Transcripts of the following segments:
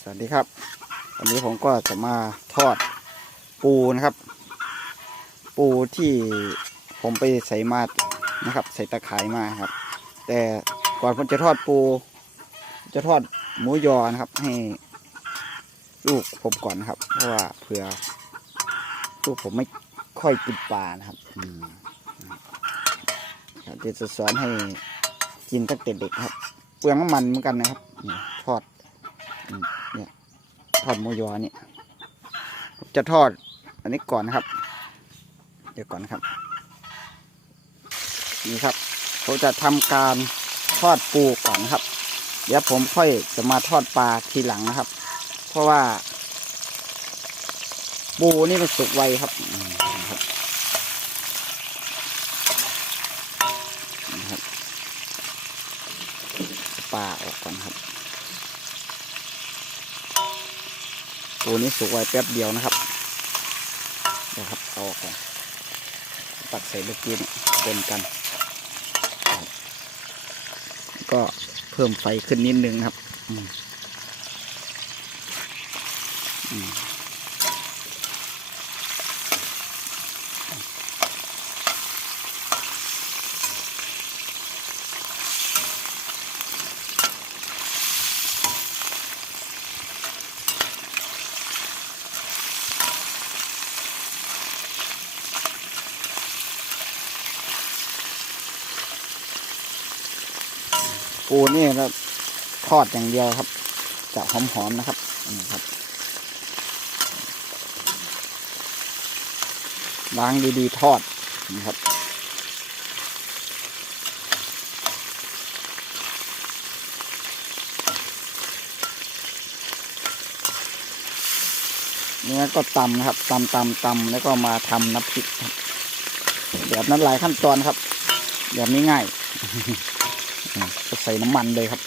สวัสดีครับ วันนี้ผมก็จะมาทอดปูนะครับ ปูที่ผมไปใส่มานะครับ ใส่ตะข่ายมาครับ แต่ก่อนผมจะทอดปู จะทอดหมูยอนะครับ ให้ลูกผมก่อนนะครับ เพราะว่าเผื่อลูกผมไม่ค่อยกินปลานะครับอืมครับเดี๋ยวจะสอนให้กินตั้งแต่เด็กครับ เปลืองน้ำมันเหมือนกันนะครับทอด เนี่ยทอดหมูยอเนี่ยจะทอดอันนี้ก่อนนะครับ เดี๋ยวก่อนนะครับ นี่ครับผมจะทำการทอดปูก่อนครับ เดี๋ยวผมค่อยจะมาทอดปลาทีหลังนะครับ เพราะว่า ปูนี่มันสุกไวครับนะครับนะครับปลาออกก่อนครับ ตัวนี้สุกไว้แป๊บเดียวนะครับเดี๋ยวครับเอาออกก่อนตักใส่ลูกกี้นี่เป็นกัน ก็เพิ่มไฟขึ้นนิดนึงนะครับ อืมอืม ปูนี่เราทอดอย่างเดียวครับ จะหอมๆนะครับนี่ครับล้างดีๆทอดนี่ครับเนื้อก็ตำนะครับตำตำตำแล้วก็มาทำน้ำพริกครับแบบนั้นหลายขั้นตอนครับ แบบนี้ง่าย ก็ใส่น้ำมันเลยครับ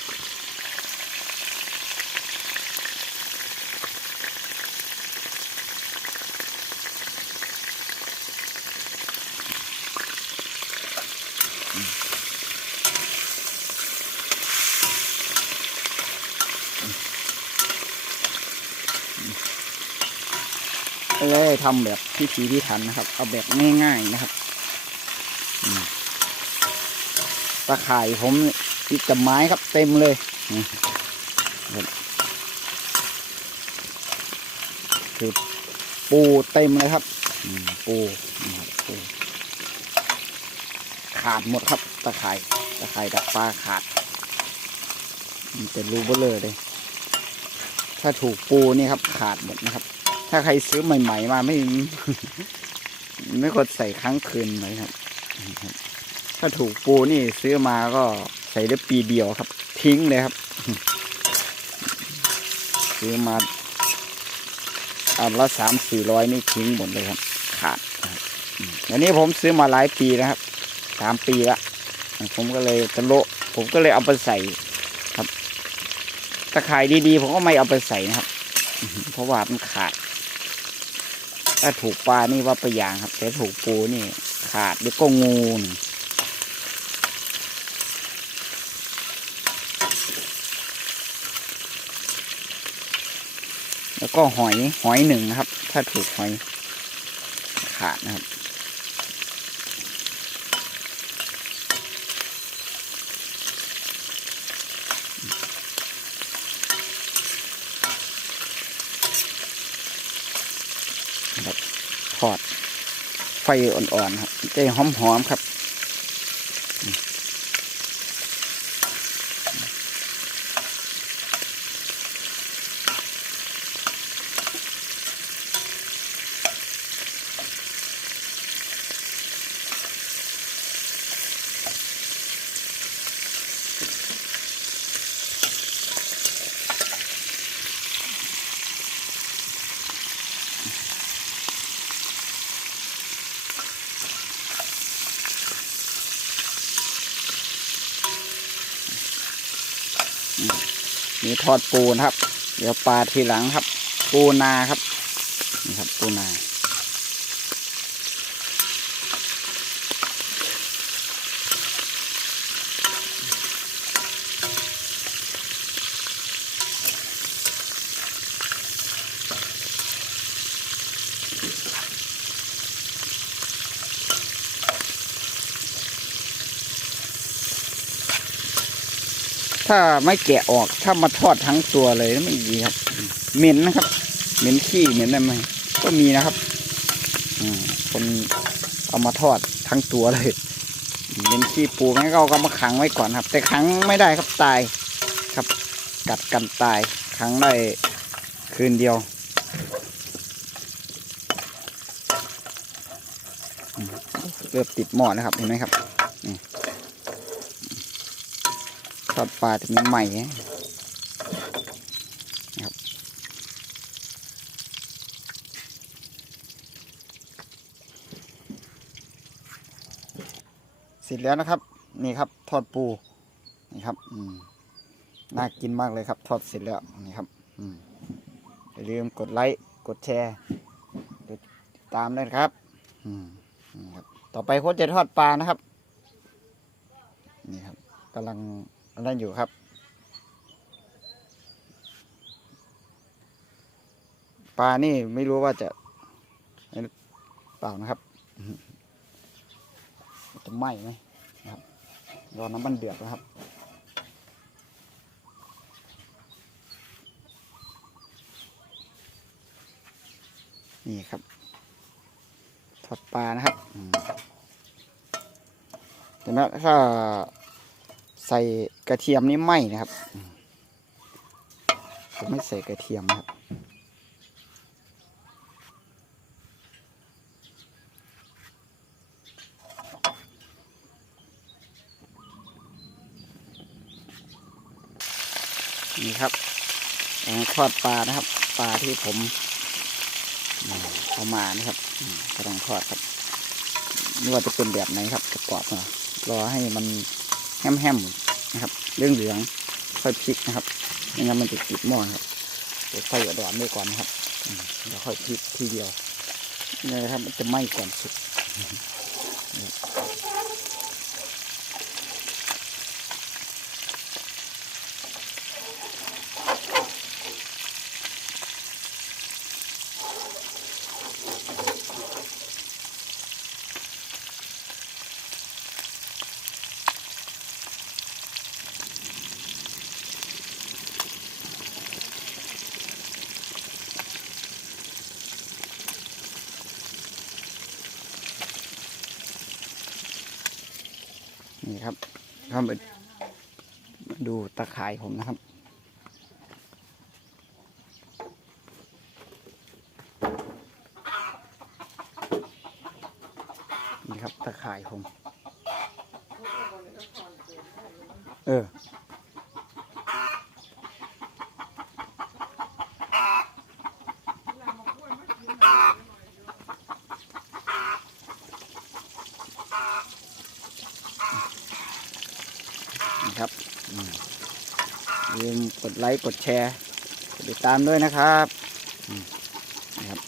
เลยทำแบบพิถีพิถันนะครับ เอาแบบง่ายๆนะครับอืม ตะข่ายผมติดกับไม้ครับเต็มเลยนี่คือปูเต็มเลยครับปูปูขาดหมดครับ ตะข่ายตะข่ายดักปลาขาดมันเป็นรูเบลเลยเลย ถ้าถูกปูนี่ครับ ขาดหมดนะครับ ถ้าใครซื้อใหม่ ๆ มาไม่ ไม่ควรใส่ค้างคืนเลยครับ ถ้าถูกปูนี่ซื้อมาก็ใส่ได้ปีเดียวครับ ทิ้งเลยครับ ซื้อมาอันละสามสี่ร้อยนี่ทิ้งหมดเลยครับ ขาดอันนี้ผมซื้อมาหลายปีนะครับสามปีละผมก็เลยตะโลผมก็เลยเอาไปใส่ครับตะข่ายดีๆ ผมก็ไม่เอาไปใส่นะครับ เพราะว่ามันขาด ถ้าถูกปลานี่ว่าไปอย่างครับ แต่ถูกปูนี่ ขาดเดี๋ยวก็งู แล้วก็หอยหอยหนึ่งนะครับ ถ้าถูกหอยขาดนะครับครับทอดไฟอ่อนๆครับจะหอมๆครับ มีทอดปูนะครับ เดี๋ยวปลาทีหลังครับ ปูนาครับนี่ครับปูนา ถ้าไม่แกะออกถ้ามาทอดทั้งตัวเลยไม่ดีครับ เหม็นนะครับ เหม็นขี้เหม็นอะไรไหมก็มีนะครับคนเอามาทอดทั้งตัวเลยเหม็นขี้ปูงั้นเอาก็มาขังไว้ก่อนครับ แต่ขังไม่ได้ครับตายครับ กัดกันตายขังได้คืนเดียวเริ่มติดหม้อนะครับเห็นไหมครับนี่ ทอดปลาจะมีใหม่นะครับเสร็จแล้วนะครับ นี่ครับทอดปูนี่ครับอืมน่ากินมากเลยครับ ทอดเสร็จแล้วนี่ครับอืมอย่าลืมกดไลค์กดแชร์กดติดตามด้วยครับอืมครับ ต่อไปโค้ชจะทอดปลานะครับ นี่ครับกำลัง อะไรอยู่ครับ ปลานี่ไม่รู้ว่าจะเปล่านะครับจะไหม้ไหมนะครับรอน้ำมันเดือดนะครับนี่ครับทอดปลานะครับอืมแต่นะถ้า ใส่กระเทียมนี่ไหมนะครับผมไม่ใส่กระเทียมนะครับ นี่ครับอ่าทอดปลานะครับ ปลาที่ผมเอามานะครับกำลังทอดครับไม่ว่าจะเป็นแบบไหนครับจะกรอบนะรอให้มัน แห้มๆนะครับเรื่องเหลืองค่อยพลิกนะครับไม่งั้นมันจะติดหม้อครับเดี๋ยวไฟอ่อนๆไว้ก่อนนะครับเดี๋ยวค่อยพลิกทีเดียวนี่นะครับมันจะไหม้ก่อนสุด นี่ครับเข้ามาดูตะข่ายผมนะครับ นี่ครับตะข่ายผม เออ นะครับอืมอย่า ลืมกดไลค์กดแชร์กดติดตามด้วยนะครับนะครับ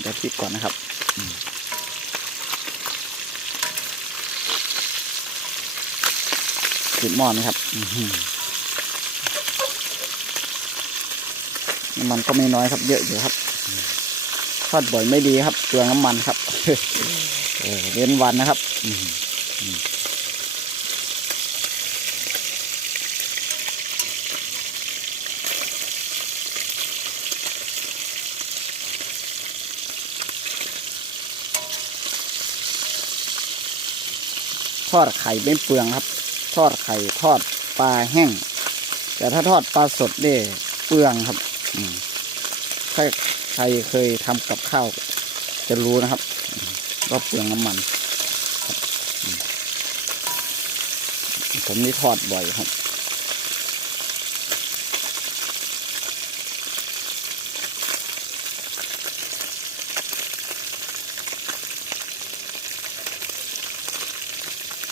เดี๋ยวพลิกก่อนนะครับปิดหม้อไหมครับอื้อหือ น้ำมันก็ไม่น้อยครับ เยอะอยู่ครับอืมทอดบ่อยไม่ดีครับเปลืองน้ำมันครับเออเว้นวันนะครับอืมอืมทอดไข่ไม่เปลืองครับ ทอดไข่ทอดปลาแห้ง แต่ถ้าทอดปลาสดเนี่ยเปลืองครับ อืมใครใครเคยทำกับข้าวจะรู้นะครับอืมว่าเปลืองน้ำมันผมนี่ทอดบ่อยครับ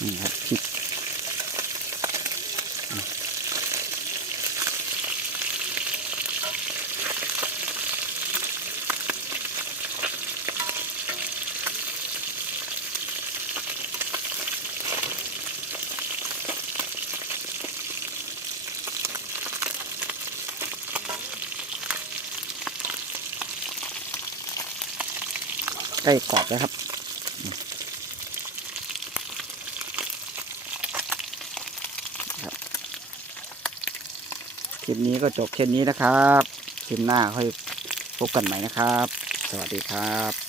นี่ครับพริก ใกล้กรอบแล้วครับครับคลิปนี้ก็จบแค่นี้นะครับคลิปหน้าค่อยพบกันใหม่นะครับ สวัสดีครับ